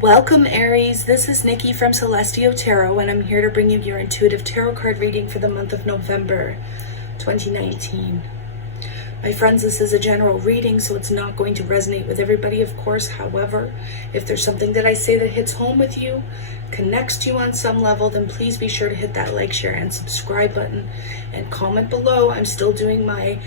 Welcome, Aries. This is Nikki from Celestial Tarot, and I'm here to bring you your intuitive tarot card reading for the month of November 2019. My friends, this is a general reading, so it's not going to resonate with everybody, of course. However, if there's something that I say that hits home with you, connects to you on some level, then please be sure to hit that like, share, and subscribe button and comment below. I'm still doing my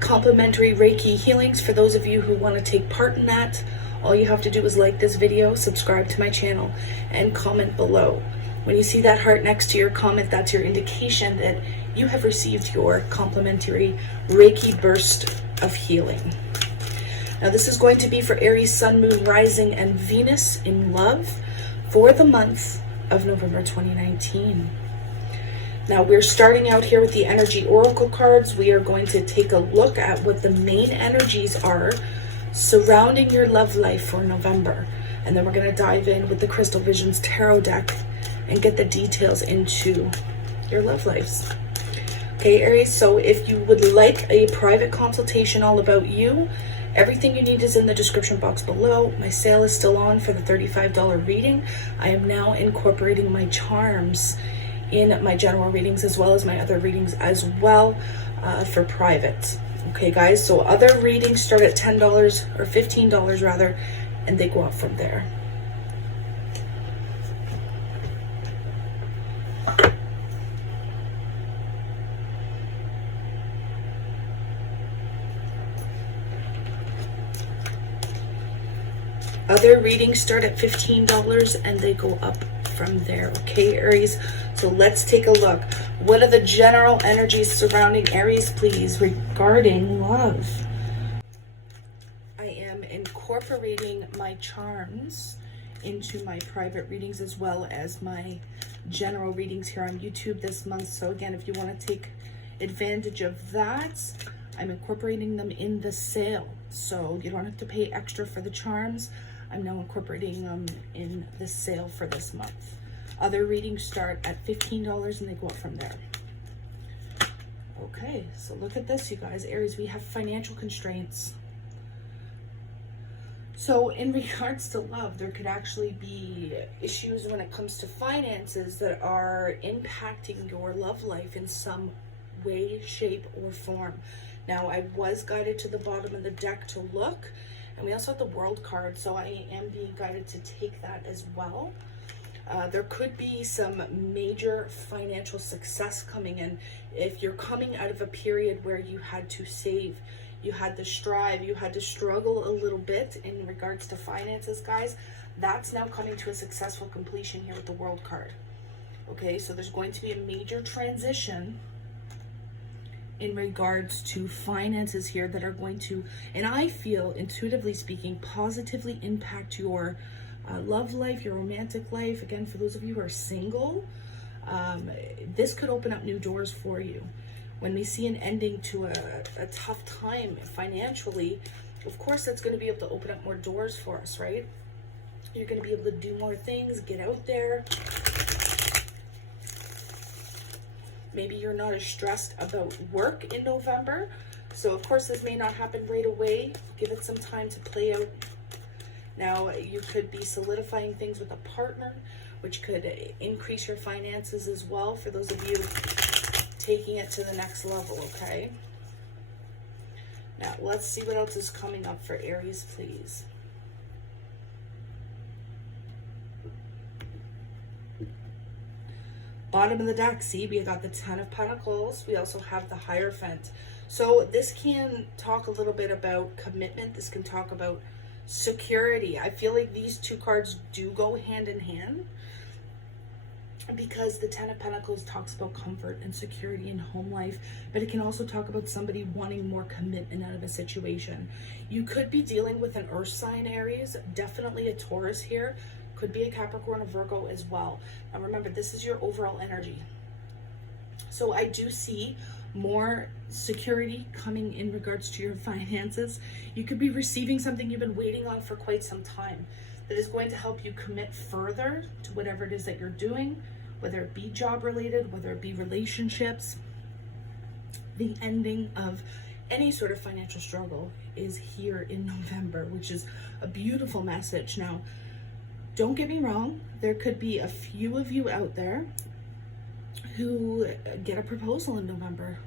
complimentary Reiki healings for those of you who want to take part in that. All you have to do is like this video, subscribe to my channel, and comment below. When you see that heart next to your comment, that's your indication that you have received your complimentary Reiki burst of healing. Now, this is going to be for Aries, Sun, Moon, Rising, and Venus in love for the month of November 2019. Now, we're starting out here with the energy oracle cards. We are going to take a look at what the main energies are surrounding your love life for November. And then we're going to dive in with the Crystal Visions Tarot deck and get the details into your love lives. Okay, Aries, so if you would like a private consultation all about you, everything you need is in the description box below. My sale is still on for the $35 reading. I am now incorporating my charms in my general readings as well as my other readings as well for private. Okay, guys, so other readings start at $10 or $15 rather, and they go up from there. Other readings start at $15 and they go up from there. Okay, Aries, so let's take a look. What are the general energies surrounding Aries, please, regarding love? I am incorporating my charms into my private readings as well as my general readings here on YouTube this month. So again, if you want to take advantage of that, I'm incorporating them in the sale. So you don't have to pay extra for the charms. I'm now incorporating them in the sale for this month. Other readings start at $15 and they go up from there. Okay, so look at this, you guys. Aries, we have financial constraints. So in regards to love, there could actually be issues when it comes to finances that are impacting your love life in some way, shape, or form. Now, I was guided to the bottom of the deck to look, and we also have the World card, so I am being guided to take that as well. There could be some major financial success coming in. If you're coming out of a period where you had to save, you had to strive, you had to struggle a little bit in regards to finances, guys, that's now coming to a successful completion here with the World card. Okay, so there's going to be a major transition in regards to finances here that are going to, and I feel, intuitively speaking, positively impact your love life, your romantic life. Again, for those of you who are single, this could open up new doors for you. When we see an ending to a tough time financially, of course that's going to be able to open up more doors for us, right? You're going to be able to do more things, get out there. Maybe you're not as stressed about work in November. So of course this may not happen right away. Give it some time to play out. Now, you could be solidifying things with a partner, which could increase your finances as well for those of you taking it to the next level, okay? Now, let's see what else is coming up for Aries, please. Bottom of the deck, see, we got the Ten of Pentacles. We also have the Hierophant. So this can talk a little bit about commitment. This can talk about security. I feel like these two cards do go hand in hand because the Ten of Pentacles talks about comfort and security in home life, but it can also talk about somebody wanting more commitment out of a situation. You could be dealing with an earth sign, Aries, definitely a Taurus here, could be a Capricorn, a Virgo as well. Now remember, this is your overall energy. So I do see more security coming in regards to your finances. You could be receiving something you've been waiting on for quite some time that is going to help you commit further to whatever it is that you're doing, whether it be job related, whether it be relationships. The ending of any sort of financial struggle is here in November, which is a beautiful message. Now, Don't get me wrong, there could be a few of you out there who get a proposal in November.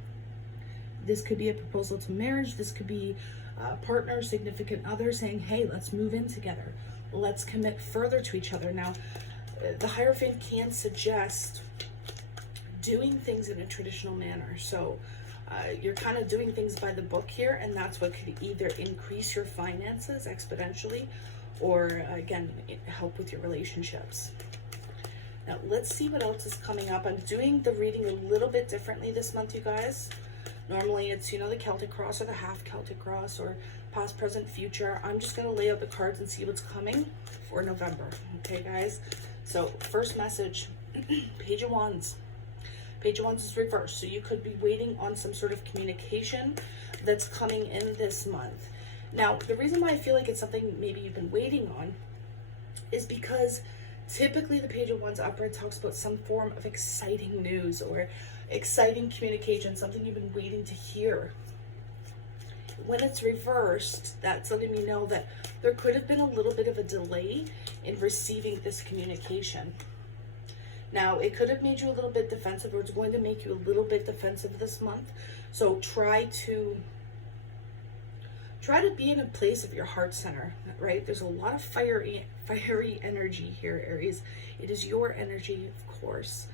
This could be a proposal to marriage. This could be a partner, significant other saying, hey, let's move in together. Let's commit further to each other. Now, the Hierophant can suggest doing things in a traditional manner. So you're kind of doing things by the book here, and that's what could either increase your finances exponentially or, again, help with your relationships. Now, let's see what else is coming up. I'm doing the reading a little bit differently this month, you guys. Normally it's, you know, the Celtic cross or the half Celtic cross or past, present, future. I'm just going to lay out the cards and see what's coming for November. Okay, guys? So, first message, Page of Wands. Page of Wands is reversed. So you could be waiting on some sort of communication that's coming in this month. Now, the reason why I feel like it's something maybe you've been waiting on is because typically the Page of Wands upright talks about some form of exciting news or exciting communication, something you've been waiting to hear. When it's reversed, that's letting me know that there could have been a little bit of a delay in receiving this communication. Now, it could have made you a little bit defensive, or it's going to make you a little bit defensive this month. So try to be in a place of your heart center, right? There's a lot of fiery energy here, Aries. It is your energy, of course.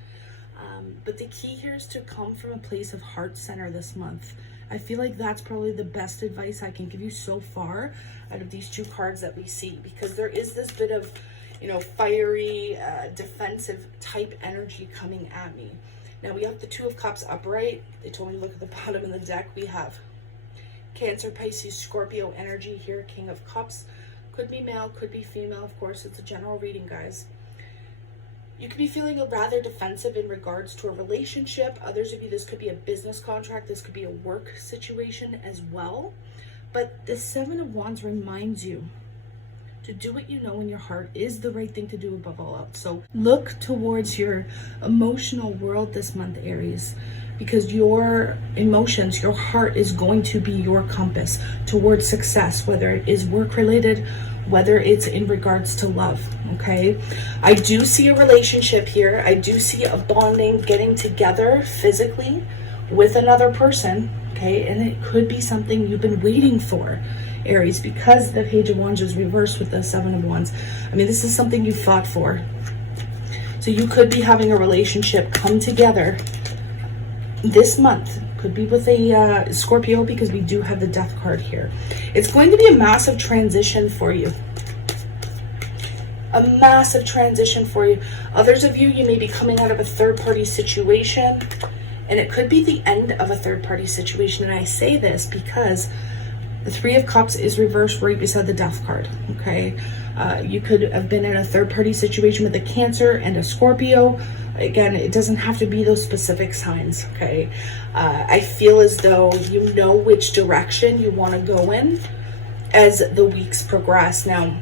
But the key here is to come from a place of heart center this month. I feel like that's probably the best advice I can give you so far out of these two cards that we see, because there is this bit of, you know, fiery, defensive type energy coming at me. Now we have the Two of Cups upright. They told me to look at the bottom of the deck. We have Cancer, Pisces, Scorpio energy here. King of Cups. Could be male, could be female. Of course, it's a general reading, guys. You could be feeling rather defensive in regards to a relationship. Others of you, this could be a business contract. This could be a work situation as well. But the Seven of Wands reminds you to do what you know in your heart is the right thing to do above all else. So look towards your emotional world this month, Aries, because your emotions, your heart is going to be your compass towards success, whether it is work related, whether it's in regards to love. Okay, I do see a relationship here. I do see a bonding, getting together physically with another person. Okay, and it could be something you've been waiting for, Aries, because the Page of Wands is reversed with the Seven of Wands. I mean, this is something you fought for. So you could be having a relationship come together this month. Could be with a Scorpio, because we do have the Death card here. It's going to be a massive transition for you. A massive transition for you. Others of you, you may be coming out of a third-party situation, and it could be the end of a third-party situation. And I say this because the Three of Cups is reversed right beside the Death card, okay? You could have been in a third-party situation with a Cancer and a Scorpio. Again, it doesn't have to be those specific signs, okay? I feel as though you know which direction you want to go in as the weeks progress. Now,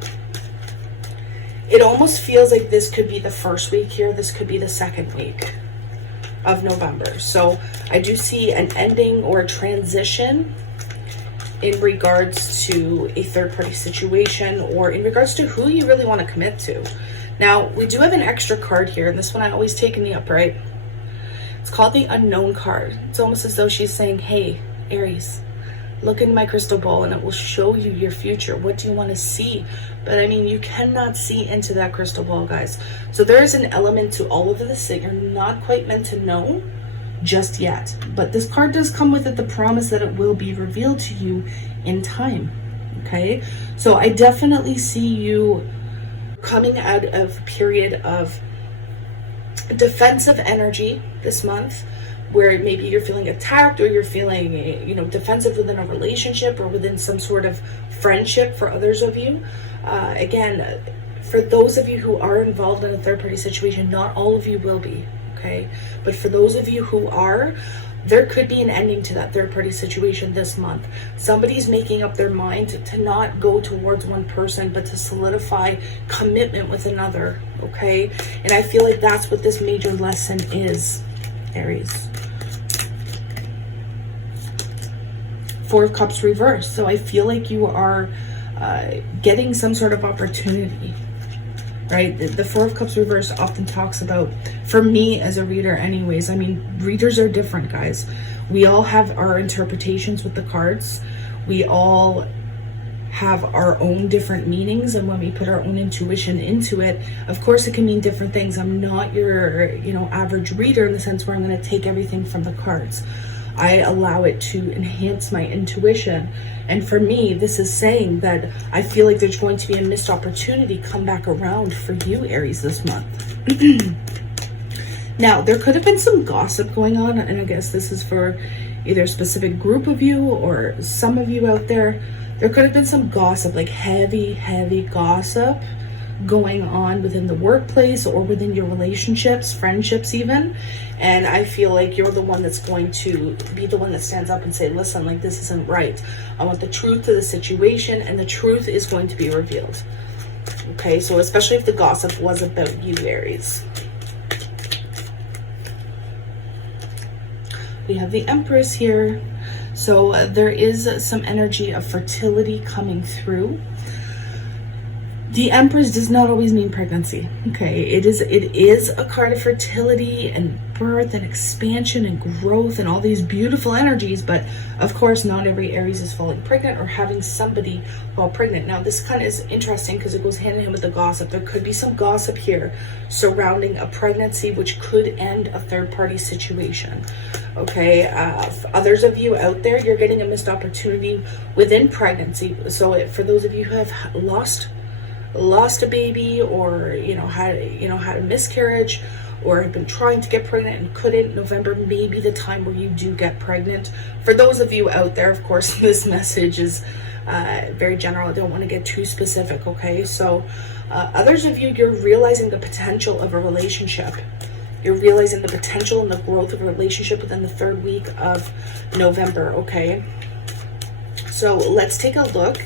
it almost feels like this could be the first week here. This could be the second week of November. So I do see an ending or a transition in regards to a third-party situation, or in regards to who you really want to commit to. Now, we do have an extra card here, and this one I always take in the upright. It's called the Unknown card. It's almost as though she's saying, hey, Aries, look in my crystal ball and it will show you your future. What do you want to see? But I mean, you cannot see into that crystal ball, guys. So there is an element to all of this that you're not quite meant to know just yet. But this card does come with it the promise that it will be revealed to you in time. Okay? So I definitely see you coming out of a period of defensive energy this month, where maybe you're feeling attacked, or you're feeling, you know, defensive within a relationship or within some sort of friendship for others of you. Again, for those of you who are involved in a third-party situation, not all of you will be, okay? But for those of you who are, there could be an ending to that third-party situation this month. Somebody's making up their mind to not go towards one person, but to solidify commitment with another, okay? And I feel like that's what this major lesson is, Aries. Four of Cups reversed. So I feel like you are getting some sort of opportunity right? The Four of Cups reverse often talks about, for me as a reader anyways, I mean, readers are different, guys. We all have our interpretations with the cards. We all have our own different meanings, and when we put our own intuition into it, of course it can mean different things. I'm not your, you know, average reader in the sense where I'm going to take everything from the cards. I allow it to enhance my intuition. And for me, this is saying that I feel like there's going to be a missed opportunity come back around for you, Aries, this month. Now, there could have been some gossip going on, and I guess this is for either a specific group of you or some of you out there. There could have been some gossip, like heavy, heavy gossip going on within the workplace or within your relationships, friendships even. And I feel like you're the one that's going to be the one that stands up and say, listen, like, this isn't right. I want the truth to the situation, and the truth is going to be revealed. Okay, so especially if the gossip was about you, Aries. We have the Empress here. So there is some energy of fertility coming through. The Empress does not always mean pregnancy. Okay, it is a card of fertility and birth and expansion and growth and all these beautiful energies, but of course not every Aries is falling pregnant or having somebody fall pregnant. Now this kind of is interesting because it goes hand in hand with the gossip. There could be some gossip here surrounding a pregnancy which could end a third-party situation. Okay, others of you out there, you're getting a missed opportunity within pregnancy. So for those of you who have lost a baby, or had a miscarriage, or have been trying to get pregnant and couldn't, November may be the time where you do get pregnant. For those of you out there, of course, this message is very general. I don't want to get too specific, okay? So others of you, you're realizing the potential of a relationship. You're realizing the potential and the growth of a relationship within the third week of November, okay? So let's take a look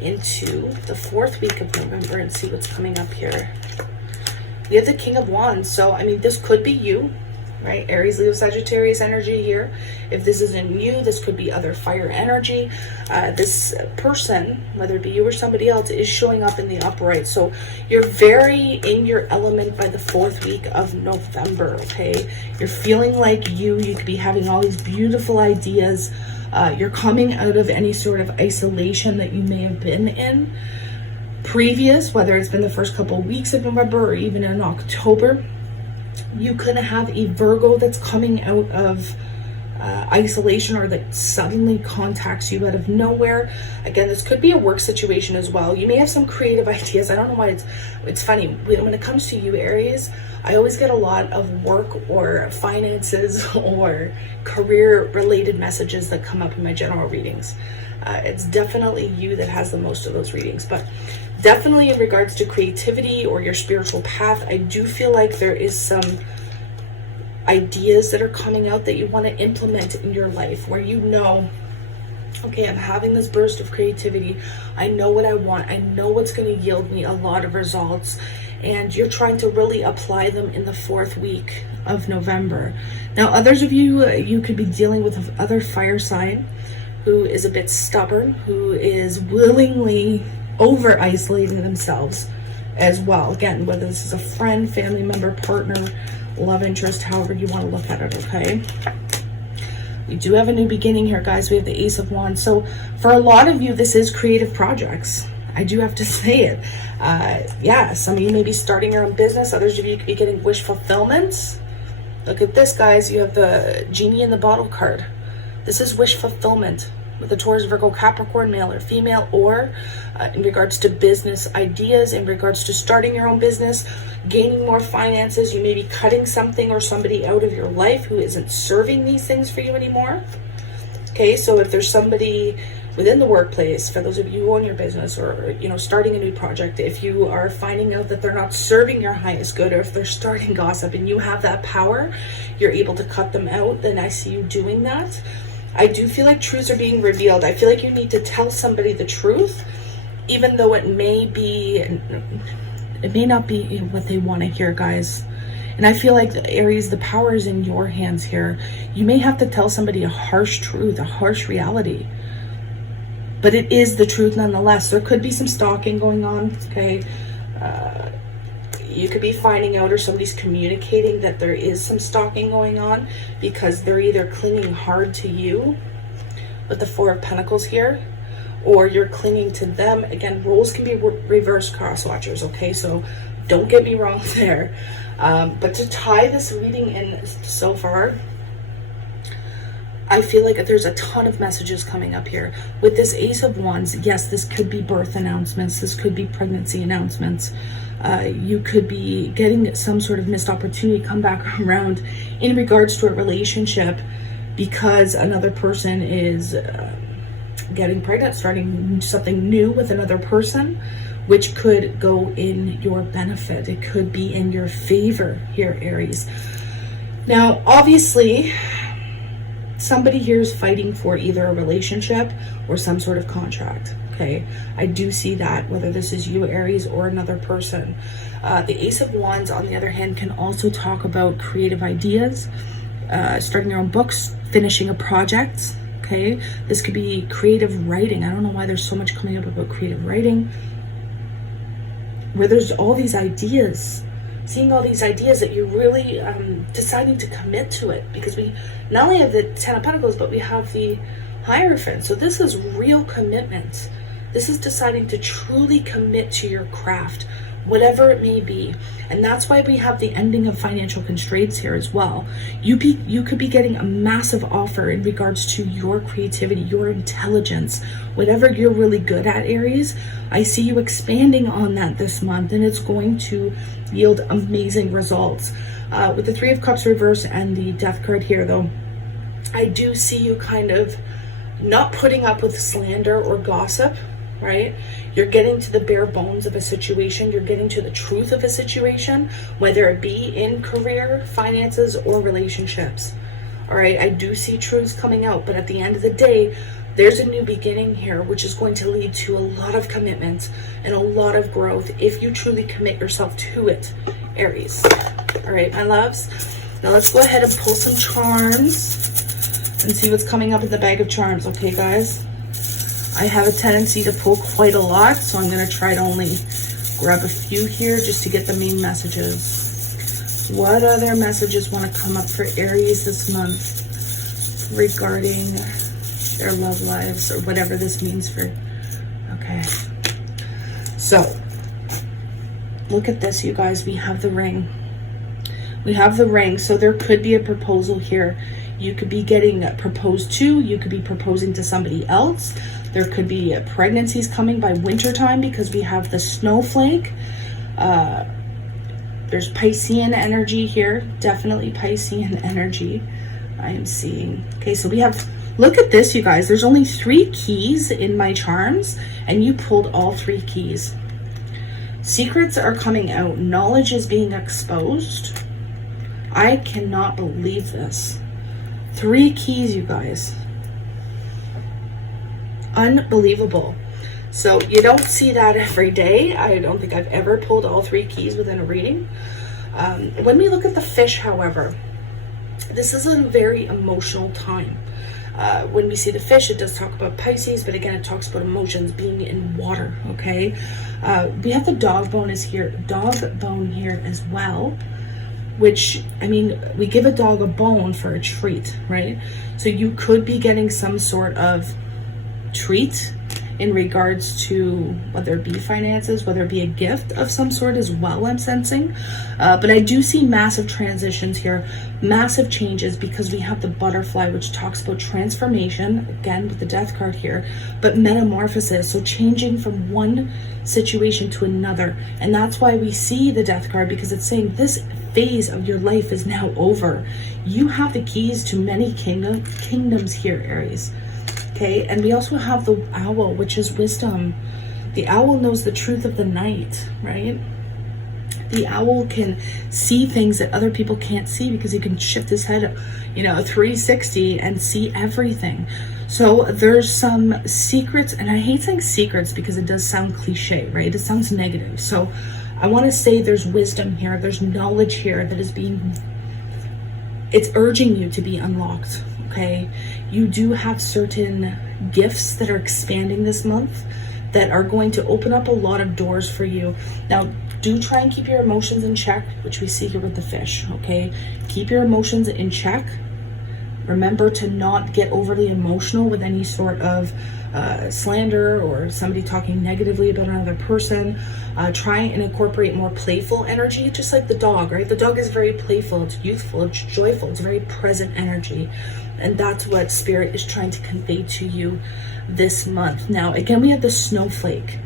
into the fourth week of November and see what's coming up here. We have the King of Wands. So, I mean, this could be you, right? Aries, Leo, Sagittarius energy here. If this isn't you, this could be other fire energy. This person, whether it be you or somebody else, is showing up in the upright. So you're very in your element by the fourth week of November, okay? You're feeling like you could be having all these beautiful ideas. You're coming out of any sort of isolation that you may have been in previous, whether it's been the first couple of weeks of November or even in October. You could have a Virgo that's coming out of isolation, or that suddenly contacts you out of nowhere. Again, this could be a work situation as well. You may have some creative ideas. I don't know why it's funny. When it comes to you, Aries, I always get a lot of work or finances or career related messages that come up in my general readings. It's definitely you that has the most of those readings, but definitely in regards to creativity or your spiritual path, I do feel like there is some ideas that are coming out that you want to implement in your life, where okay, I'm having this burst of creativity. I know what I want. I know what's going to yield me a lot of results. And you're trying to really apply them in the fourth week of November. Now, others of you, you could be dealing with other fire sign who is a bit stubborn, who is willingly over isolating themselves as well. Again, whether this is a friend, family member, partner, love interest, however you want to look at it, okay? We do have a new beginning here, guys. We have the Ace of Wands. So for a lot of you, this is creative projects. I do have to say it. Yeah, some of you may be starting your own business. Others of you could be getting wish fulfillment. Look at this, guys. You have the Genie in the Bottle card. This is wish fulfillment with a Taurus, Virgo, Capricorn, male or female, or in regards to business ideas, in regards to starting your own business, gaining more finances. You may be cutting something or somebody out of your life who isn't serving these things for you anymore. Okay, so if there's somebody within the workplace, for those of you who own your business, or starting a new project, if you are finding out that they're not serving your highest good, or if they're starting gossip and you have that power, you're able to cut them out, then I see you doing that. I do feel like truths are being revealed. I feel like you need to tell somebody the truth, even though it may not be what they want to hear, guys. And I feel like, Aries, the power is in your hands here. You may have to tell somebody a harsh truth, a harsh reality, but it is the truth nonetheless. There could be some stalking going on, okay? you could be finding out, or somebody's communicating that there is some stalking going on, because they're either clinging hard to you with the Four of Pentacles here, or you're clinging to them. Again, roles can be reverse cross watchers, okay? So don't get me wrong there. But to tie this reading in so far, I feel like there's a ton of messages coming up here. With this Ace of Wands, yes, this could be birth announcements. This could be pregnancy announcements. You could be getting some sort of missed opportunity come back around in regards to a relationship, because another person is getting pregnant, starting something new with another person, which could go in your benefit. It could be in your favor here, Aries. Now, obviously, somebody here is fighting for either a relationship or some sort of contract, okay? I do see that, whether this is you, Aries, or another person. The Ace of Wands, on the other hand, can also talk about creative ideas, starting your own books, finishing a project, okay? This could be creative writing. I don't know why there's so much coming up about creative writing, where there's all these ideas, seeing all these ideas that you're really deciding to commit to it, because we not only have the Ten of Pentacles, but we have the Hierophant. So this is real commitment. This is deciding to truly commit to your craft, whatever it may be. And that's why we have the ending of financial constraints here as well. You could be getting a massive offer in regards to your creativity, your intelligence, whatever you're really good at, Aries. I see you expanding on that this month, and it's going to yield amazing results. With the Three of Cups reverse and the Death card here, though, I do see you kind of not putting up with slander or gossip, right? You're getting to the bare bones of a situation. You're getting to the truth of a situation, whether it be in career, finances, or relationships. All right, I do see truths coming out, but at the end of the day, there's a new beginning here, which is going to lead to a lot of commitment and a lot of growth if you truly commit yourself to it, Aries. All right, my loves. Now let's go ahead and pull some charms and see what's coming up in the bag of charms, okay, guys? I have a tendency to pull quite a lot, so I'm going to try to only grab a few here just to get the main messages. What other messages want to come up for Aries this month regarding their love lives, or whatever this means for... Okay. So, look at this, you guys. We have the ring. We have the ring, so there could be a proposal here. You could be getting proposed to. You could be proposing to somebody else. There could be pregnancies coming by wintertime, because we have the snowflake. There's Piscean energy here. Definitely Piscean energy I am seeing. Okay, so we have... Look at this, you guys. There's only 3 keys in my charms, and you pulled all 3 keys. Secrets are coming out. Knowledge is being exposed. I cannot believe this. 3 keys, you guys. Unbelievable. So you don't see that every day. I don't think I've ever pulled all 3 keys within a reading. When we look at the fish, however, this is a very emotional time. When we see the fish, it does talk about Pisces, but again, it talks about emotions being in water, okay? We have the dog bone here as well, which, I mean, we give a dog a bone for a treat, right? So you could be getting some sort of treat in regards to whether it be finances, whether it be a gift of some sort as well, I'm sensing. But I do see massive transitions here, massive changes, because we have the butterfly, which talks about transformation, again with the Death card here, but metamorphosis, so changing from one situation to another. And that's why we see the Death card, because it's saying this phase of your life is now over. You have the keys to many kingdoms here, Aries. Okay, and we also have the owl, which is wisdom. The owl knows the truth of the night, right? The owl can see things that other people can't see, because he can shift his head, 360 and see everything. So there's some secrets, and I hate saying secrets because it does sound cliche, right? It sounds negative. So I want to say there's wisdom here. There's knowledge here that is it's urging you to be unlocked. Okay, you do have certain gifts that are expanding this month that are going to open up a lot of doors for you. Now, do try and keep your emotions in check, which we see here with the fish, okay? Keep your emotions in check. Remember to not get overly emotional with any sort of slander or somebody talking negatively about another person. Try and incorporate more playful energy, just like the dog, right? The dog is very playful, it's youthful, it's joyful, it's very present energy. And that's what Spirit is trying to convey to you this month. Now, again, we have the snowflake.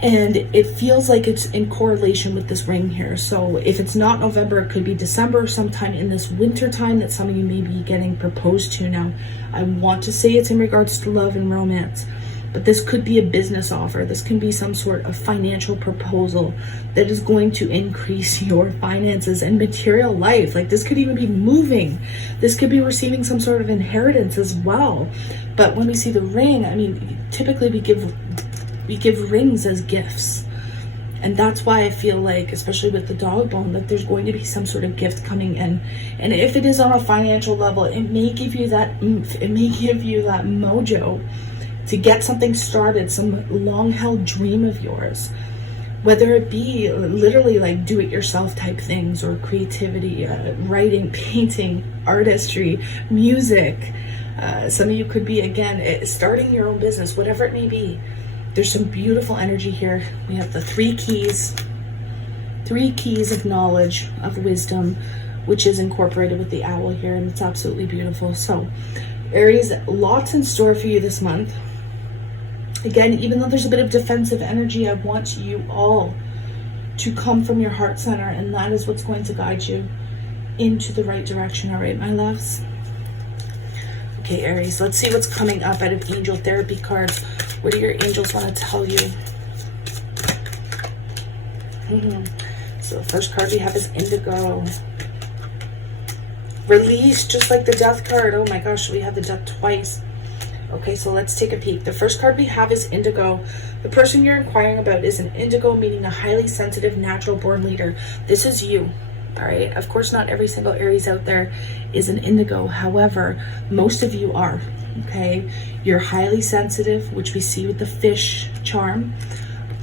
And it feels like it's in correlation with this ring here. So if it's not November, it could be December, sometime in this winter time that some of you may be getting proposed to. Now, I want to say it's in regards to love and romance, but this could be a business offer. This can be some sort of financial proposal that is going to increase your finances and material life. Like, this could even be moving. This could be receiving some sort of inheritance as well. But when we see the ring, I mean, typically we give rings as gifts. And that's why I feel like, especially with the dog bone, that there's going to be some sort of gift coming in. And if it is on a financial level, it may give you that oomph, it may give you that mojo to get something started, some long-held dream of yours. Whether it be literally like do-it-yourself type things, or creativity, writing, painting, artistry, music. Some of you could be, again, starting your own business, whatever it may be. There's some beautiful energy here. We have the three keys of knowledge, of wisdom, which is incorporated with the owl here, and it's absolutely beautiful. So, Aries, lots in store for you this month. Again, even though there's a bit of defensive energy, I want you all to come from your heart center, and that is what's going to guide you into the right direction. All right, my loves? Okay, Aries, let's see what's coming up out of angel therapy cards. What do your angels want to tell you? So the first card we have is indigo. Release, just like the death card. Oh my gosh, we have the death twice. Okay, so let's take a peek. The first card we have is indigo. The person you're inquiring about is an indigo, meaning a highly sensitive, natural-born leader. This is you. All right, of course, not every single Aries out there is an indigo. However, most of you are. Okay, you're highly sensitive, which we see with the fish charm,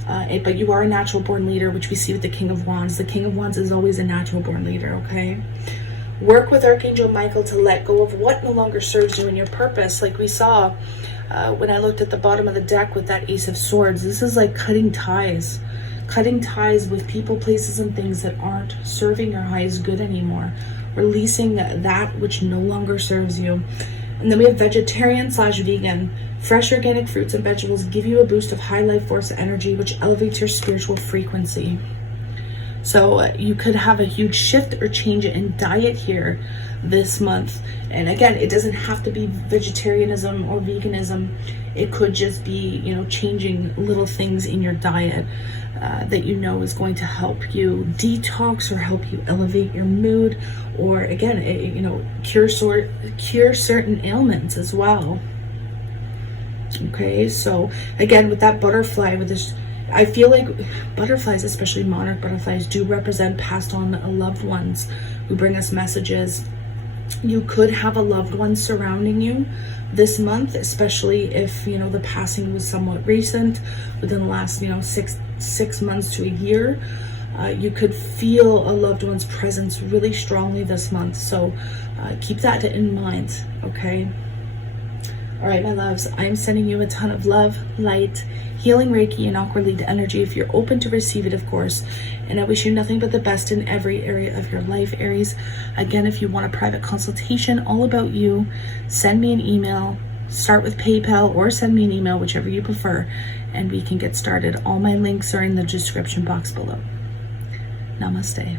but you are a natural born leader, which we see with the King of Wands. The King of Wands is always a natural born leader. Okay, work with Archangel Michael to let go of what no longer serves you and your purpose. Like we saw when I looked at the bottom of the deck with that Ace of Swords. This is like cutting ties with people, places, and things that aren't serving your highest good anymore. Releasing that which no longer serves you. And then we have vegetarian/vegan. Fresh organic fruits and vegetables give you a boost of high life force energy, which elevates your spiritual frequency. So you could have a huge shift or change in diet here this month. And again, it doesn't have to be vegetarianism or veganism. It could just be, changing little things in your diet that is going to help you detox or help you elevate your mood, or again, cure certain ailments as well. Okay, so again, with that butterfly, with this, I feel like butterflies, especially monarch butterflies, do represent passed on loved ones who bring us messages. You could have a loved one surrounding you this month, especially if the passing was somewhat recent, within the last 6 months to a year. You could feel a loved one's presence really strongly this month, so keep that in mind. Okay, all right, my loves, I'm sending you a ton of love, light, healing Reiki, and aqua lead energy if you're open to receive it, of course. And I wish you nothing but the best in every area of your life, Aries. Again, if you want a private consultation all about you, send me an email. Start with PayPal or send me an email, whichever you prefer, and we can get started. All my links are in the description box below. Namaste.